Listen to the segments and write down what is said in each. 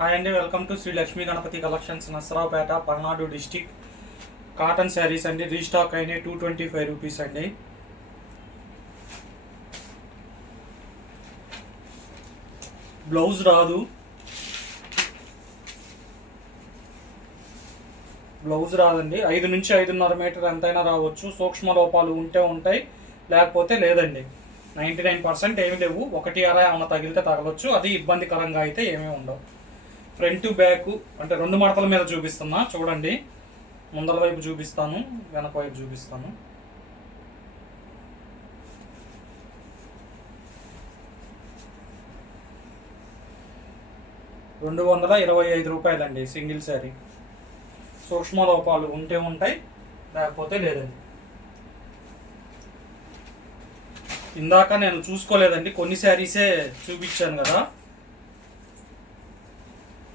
Hi అండి, welcome to Shri Lakshmi Ganapati collections, Narasaraopet, Palnadu district. Cotton saris అండి, restock అయినాయి. 225 రూపీస్ అండి. బ్లౌజ్ రాదు, బ్లౌజ్ రాదండి. 5 నుంచి 5.5 మీటర్ ఎంతైనా రావచ్చు. సూక్ష్మ లోపాలు ఉంటే ఉంటాయి, లేకపోతే లేదండి. 99% ఏమి లేవు. ఒకటి అలా ఏమైనా తగిలితే తగలొచ్చు, అది ఇబ్బందికరంగా అయితే ఏమీ ఉండవు. ఫ్రంట్ బ్యాక్ అంటే 2 మడతల మీద చూపిస్తున్నా చూడండి. ముందర వైపు చూపిస్తాను, వెనక వైపు చూపిస్తాను. ₹225 సింగిల్ శారీ. సూక్ష్మ లోపాలు ఉంటే ఉంటాయి, లేకపోతే లేదండి. ఇందాక నేను చూసుకోలేదండి, కొన్ని శారీసే చూపించాను కదా,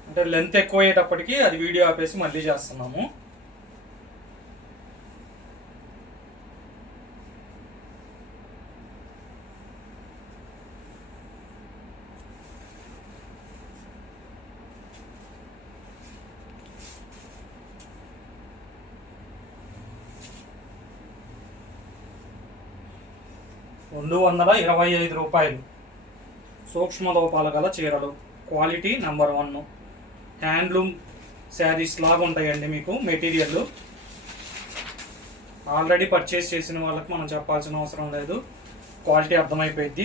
అంటే లెంత్ ఎక్కువ అయ్యేటప్పటికి అది వీడియో ఆపేసి మళ్ళీ చేస్తున్నాము. ₹225. సూక్ష్మ లోపాల గల చీరలు, క్వాలిటీ నెంబర్ 1. హ్యాండ్లూమ్ శారీస్ లాగా ఉంటాయండి. మీకు మెటీరియల్ ఆల్రెడీ పర్చేస్ చేసిన వాళ్ళకి మనం చెప్పాల్సిన అవసరం లేదు, క్వాలిటీ అర్థమైపోయింది.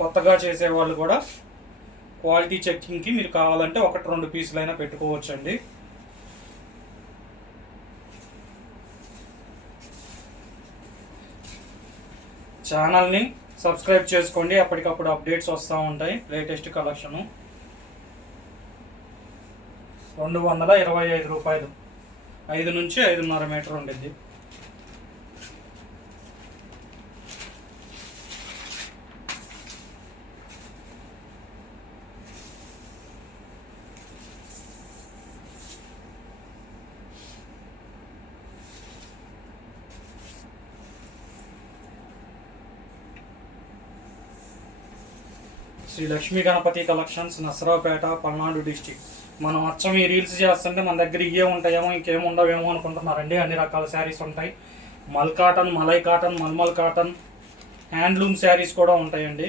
కొత్తగా చేసేవాళ్ళు కూడా క్వాలిటీ చెకింగ్కి మీరు కావాలంటే 1-2 పీసులైనా పెట్టుకోవచ్చండి. ఛానల్ని సబ్స్క్రైబ్ చేసుకోండి, అప్పటికప్పుడు అప్డేట్స్ వస్తూ ఉంటాయి. Latest collection. ₹225. 5 నుంచి 5.5 మీటర్ ఉండిద్ది. Shri Lakshmi Ganapati collections, Narasaraopet, Palnadu district. మనం అచ్చం ఈ రీల్స్ చేస్తుంటే మన దగ్గర ఇవే ఉంటాయేమో, ఇంకేం ఉండవేమో అనుకుంటున్నారండి. అన్ని రకాల శారీస్ ఉంటాయి. Mul cotton, malai cotton, malmal cotton, handloom saris కూడా ఉంటాయండి.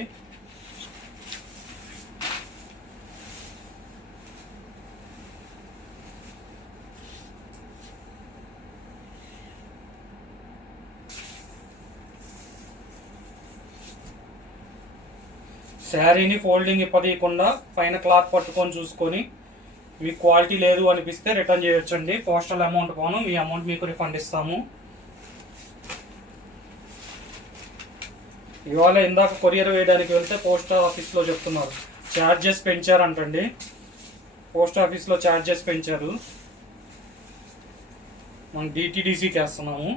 శారీని ఫోల్డింగ్ ఇప్పదీయకుండా పైన క్లాత్ పట్టుకొని చూసుకొని మీకు క్వాలిటీ లేదు అనిపిస్తే రిటర్న్ చేయొచ్చండి. పోస్టల్ అమౌంట్ పోను, మీ అమౌంట్ మీకు రిఫండ్ ఇస్తాము. ఇవాళ ఇందాక కొరియర్ వేయడానికి వెళ్తే పోస్ట్ ఆఫీస్లో చెప్తున్నారు ఛార్జెస్ పెంచారంటండి. పోస్ట్ ఆఫీస్లో ఛార్జెస్ పెంచారు. మనం డిటీడీసీకి వేస్తున్నాము.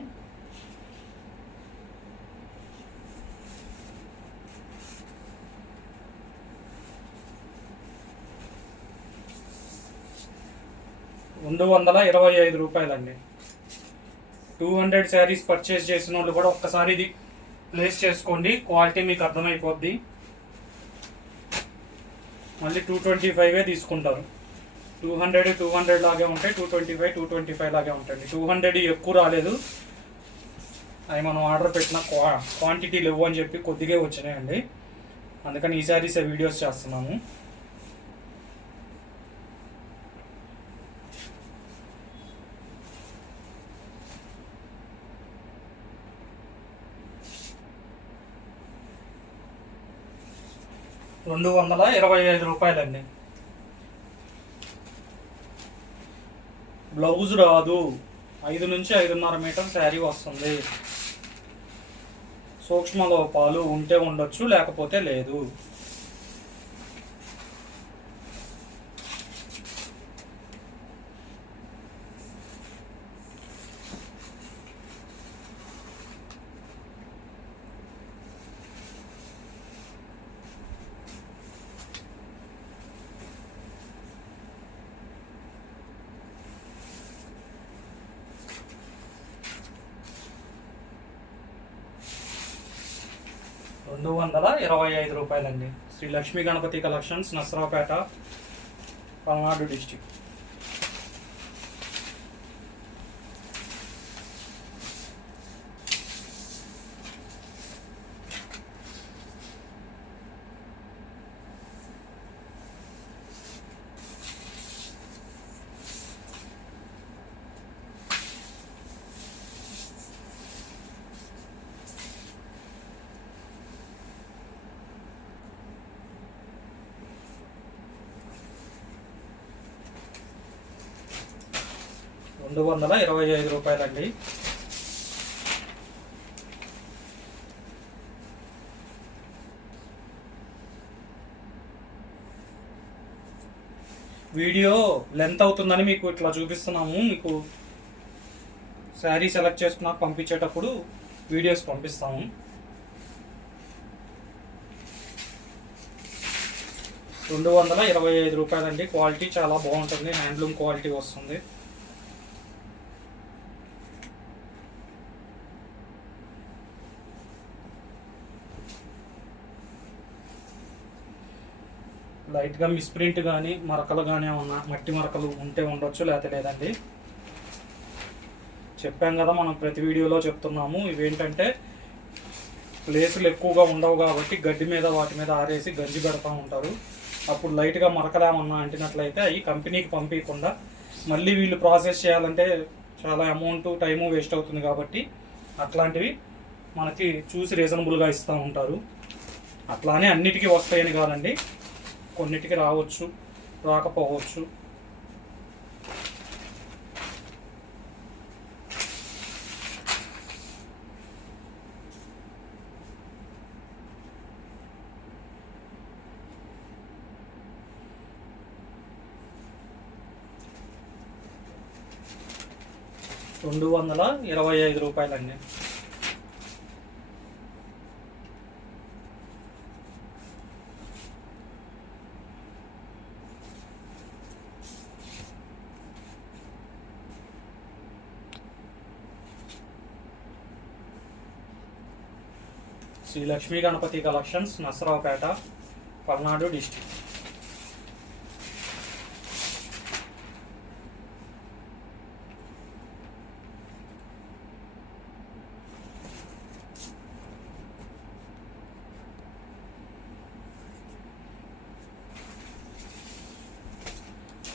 ₹225 అండి. 200 శారీస్ పర్చేస్ చేసిన వాళ్ళు కూడా ఒక్కసారి ఇది ప్లేస్ చేసుకోండి, క్వాలిటీ మీకు అర్థమైపోద్ది. మళ్ళీ 225 తీసుకుంటారు. 200 లాగే ఉంటాయి, 225 లాగే ఉంటాయండి. 200 ఎక్కువ రాలేదు, అవి మనం ఆర్డర్ పెట్టిన క్వాంటిటీ లేవు అని చెప్పి కొద్దిగా వచ్చినాయండి. అందుకని ఈ శారీస్ వీడియోస్ చేస్తున్నాము. ₹225 అండి. బ్లౌజ్ రాదు. 5 నుంచి 5.5 మీటర్ శారీ వస్తుంది. సూక్ష్మ లోపాలు ఉంటే ఉండొచ్చు, లేకపోతే లేదు. ₹225 అండి. శ్రీ లక్ష్మీ గణపతి కలెక్షన్స్, నసరావుపేట. పల్నాడు డిస్టిక్. రూ. 225 వీడియో లెంత్ అవుతుందని మీకు ఇట్లా చూపిస్తున్నాము. మీకు శారీ సెలెక్ట్ చేసుకున్నాక పంపించేటప్పుడు వీడియోస్ పంపిస్తాము. రూ. 225 క్వాలిటీ చాలా బాగుంటుంది, హ్యాండ్లూమ్ క్వాలిటీ వస్తుంది. లైట్గా మిస్ప్రింట్ కానీ మరకలు కానీ ఉన్న మట్టి మరకలు ఉంటే ఉండొచ్చు, లేకపోతే లేదండి. చెప్పాం కదా, మనం ప్రతి వీడియోలో చెప్తున్నాము. ఇవేంటంటే ప్లేసులు ఎక్కువగా ఉండవు కాబట్టి గడ్డి మీద వాటి మీద ఆరేసి గంజి పెడతా ఉంటారు. అప్పుడు లైట్గా మరకలు ఏమన్నా అంటినట్లయితే అవి కంపెనీకి పంపించకుండా మళ్ళీ వీళ్ళు ప్రాసెస్ చేయాలంటే చాలా అమౌంట్ టైము వేస్ట్ అవుతుంది. కాబట్టి అట్లాంటివి మనకి చూసి రీజనబుల్గా ఇస్తూ ఉంటారు. అట్లానే అన్నిటికీ వస్తాయని కాదండి, కొన్నిటికి రావచ్చు, రాకపోవచ్చు. రూ. 225 Shri Lakshmi Ganapati collections, Narasaraopet, Palnadu district.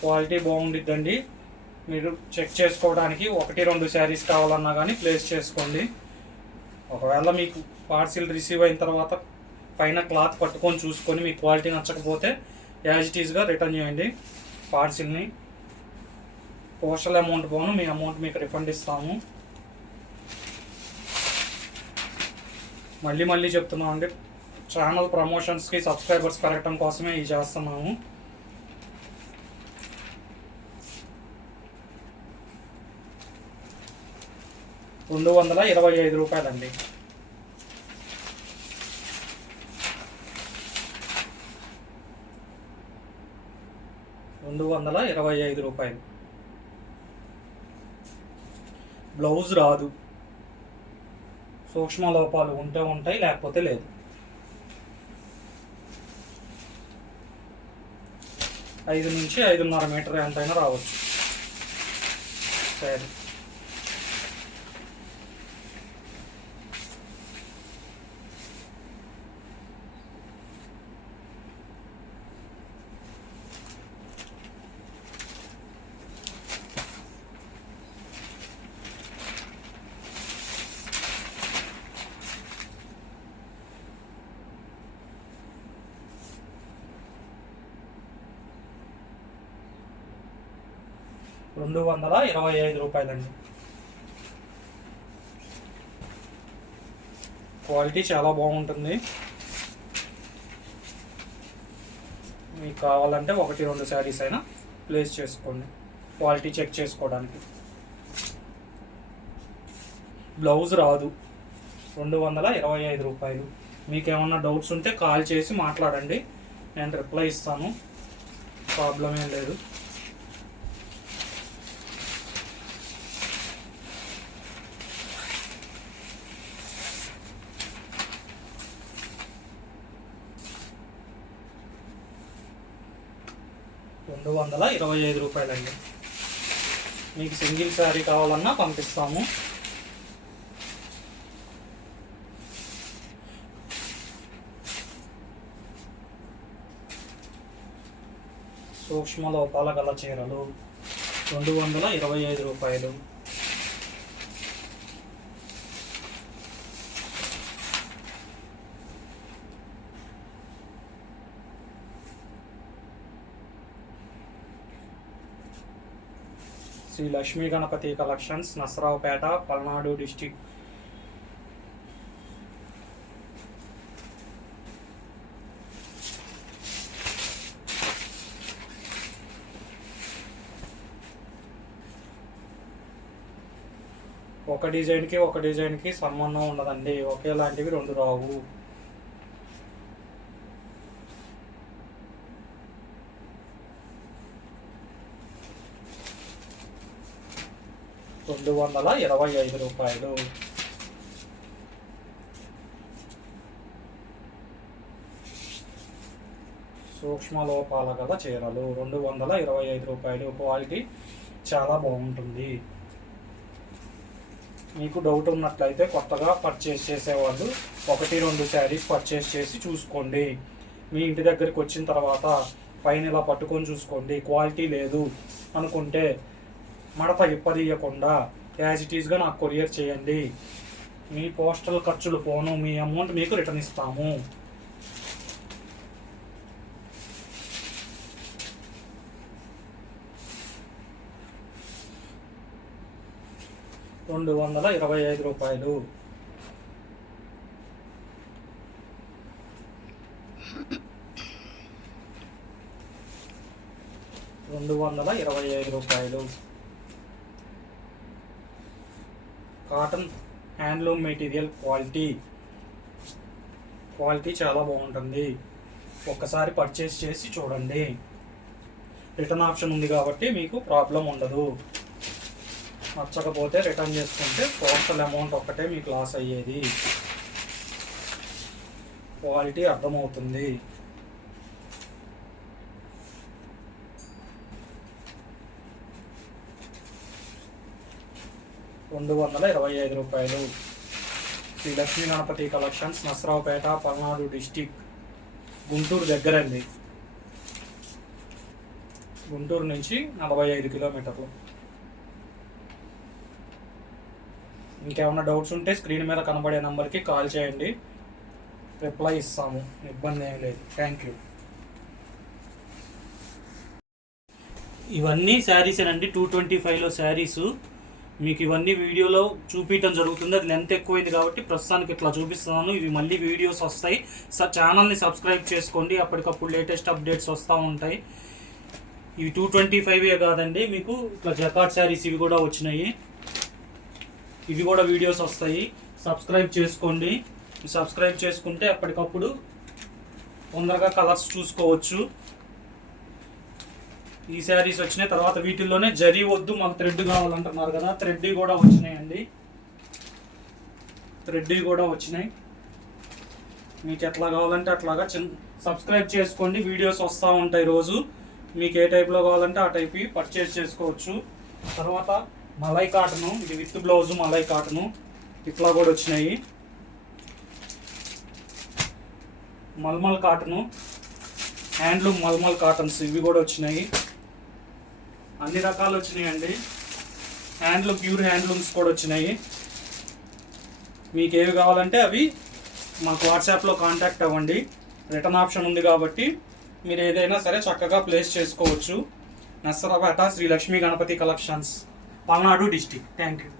Quality బాగుండిద్దండి. మీరు చెక్ చేసుకోవడానికి 1-2 శారీస్ కావాలన్నా కానీ ప్లేస్ చేసుకోండి. ఒకవేళ మీకు పార్సిల్ రిసీవ్ అయిన తర్వాత పైన క్లాత్ పట్టుకొని చూసుకొని మీ క్వాలిటీ నచ్చకపోతే యాజ్ ఇట్ ఈస్గా రిటర్న్ చేయండి పార్సిల్ని. పోస్టల్ అమౌంట్ పోను, మీ అమౌంట్ మీకు రిఫండ్ ఇస్తాము. మళ్ళీ చెప్తున్నాం అండి, ఛానల్ ప్రమోషన్స్కి సబ్స్క్రైబర్స్ పెరగటం కోసమే ఇది చేస్తున్నాము. రూ. 225 రూపాయలు. బ్లౌజ్ రాదు, సూక్ష్మ లోపాలు ఉంటే ఉంటాయి, లేకపోతే లేదు. 5 నుంచి 5.5 మీటర్ ఎంతైనా రావచ్చు. సరే, రూ. 225 క్వాలిటీ చాలా బాగుంటుంది. మీకు కావాలంటే 1-2 శారీస్ అయినా ప్లేస్ చేసుకోండి క్వాలిటీ చెక్ చేసుకోవడానికి. బ్లౌజ్ రాదు, రూ. 225. మీకు ఏమన్నా డౌట్స్ ఉంటే కాల్ చేసి మాట్లాడండి, నేను రిప్లై ఇస్తాను, ప్రాబ్లం ఏం లేదు. 225 రూపాయలండి. మీకు సింగిల్ శారీ కావాలన్నా పంపిస్తాము. సూక్ష్మ లోపాల గల చీరలు 225 రూపాయలు. Shri Lakshmi Ganapati collections, Narasaraopet, Palnadu district. ఒక డిజైన్కి సంబంధం ఉండదండి, ఒకేలాంటివి రెండు రావు. రూపాయలు. సూక్ష్మ లోపాల గల చీరలు 225 రూపాయలు. క్వాలిటీ చాలా బాగుంటుంది. మీకు డౌట్ ఉన్నట్లయితే కొత్తగా పర్చేస్ చేసేవాళ్ళు 1-2 శారీస్ పర్చేస్ చేసి చూసుకోండి. మీ ఇంటి దగ్గరికి వచ్చిన తర్వాత పైన ఇలా పట్టుకొని చూసుకోండి. క్వాలిటీ లేదు అనుకుంటే మడత ఇప్పదీయకుండా యాజ్ ఇట్ ఈస్గా నాకు కొరియర్ చేయండి. మీ పోస్టల్ ఖర్చులు పోను, మీ అమౌంట్ మీకు రిటర్న్ ఇస్తాము. రూపాయలు. రూపాయలు. కాటన్ హ్యాండ్లూమ్ మెటీరియల్ క్వాలిటీ చాలా బాగుంటుంది. ఒక్కసారి పర్చేస్ చేసి చూడండి. రిటర్న్ ఆప్షన్ ఉంది కాబట్టి మీకు ప్రాబ్లం ఉండదు. నచ్చకపోతే రిటర్న్ చేసుకుంటే పోస్టల్ అమౌంట్ ఒక్కటే మీకు లాస్ అయ్యేది. క్వాలిటీ అర్థమవుతుంది. రూపాయలు. శ్రీ లక్ష్మీ గణపతి కలెక్షన్స్, నసరావుపేట, పల్నాడు డిస్టిక్, గుంటూరు దగ్గరండి. గుంటూరు నుంచి 45 కిలోమీటర్లు. ఇంకేమైనా డౌట్స్ ఉంటే స్క్రీన్ మీద కనబడే నెంబర్కి కాల్ చేయండి, రిప్లై ఇస్తాము. ఇబ్బంది ఏం లేదు. Thank you. ఇవన్నీ శారీసేనండి, 225లో శారీసు. మీకు ఇవన్నీ వీడియోలో చూపించడం జరుగుతుంది. అది లెంత్ ఎక్కువైంది కాబట్టి ప్రస్తుతానికి ఇట్లా చూపిస్తున్నాను. ఇవి మళ్ళీ వీడియోస్ వస్తాయి. ఛానల్ని సబ్స్క్రైబ్ చేసుకోండి, అప్పటికప్పుడు లేటెస్ట్ అప్డేట్స్ వస్తూ ఉంటాయి. ఇవి 225 కాదండి, మీకు ఇట్లా జకాట్ శారీస్ ఇవి కూడా వచ్చినాయి. ఇవి కూడా వీడియోస్ వస్తాయి. సబ్స్క్రైబ్ చేసుకోండి. సబ్స్క్రైబ్ చేసుకుంటే అప్పటికప్పుడు తొందరగా కలర్స్ చూసుకోవచ్చు. ఈ శారీస్ వచ్చినాయి. తర్వాత వీటిల్లోనే జరీ వద్దు మాకు థ్రెడ్ కావాలంటున్నారు కదా, థ్రెడ్ కూడా వచ్చినాయండి. థ్రెడ్ కూడా వచ్చినాయి. మీకు ఎట్లా కావాలంటే అట్లాగా సబ్స్క్రైబ్ చేసుకోండి. వీడియోస్ వస్తూ ఉంటాయి రోజు. మీకు ఏ టైప్లో కావాలంటే ఆ టైప్ పర్చేస్ చేసుకోవచ్చు. తర్వాత మలై కాటను, ఇది విత్ బ్లౌజు మలై కాటను, ఇట్లా కూడా వచ్చినాయి. Malmal cotton, handloom malmal cottons ఇవి కూడా వచ్చినాయి. అన్ని రకాలు వచ్చినాయండి. హ్యాండ్లూమ్ ప్యూర్ హ్యాండ్లూమ్స్ కూడా వచ్చినాయి. మీకు ఏవి కావాలంటే అవి మాకు వాట్సాప్లో కాంటాక్ట్ అవ్వండి. రిటర్న్ ఆప్షన్ ఉంది కాబట్టి మీరు ఏదైనా సరే చక్కగా ప్లేస్ చేసుకోవచ్చు. Nasaraopet Shri Lakshmi Ganapati collections, Palnadu district. Thank you.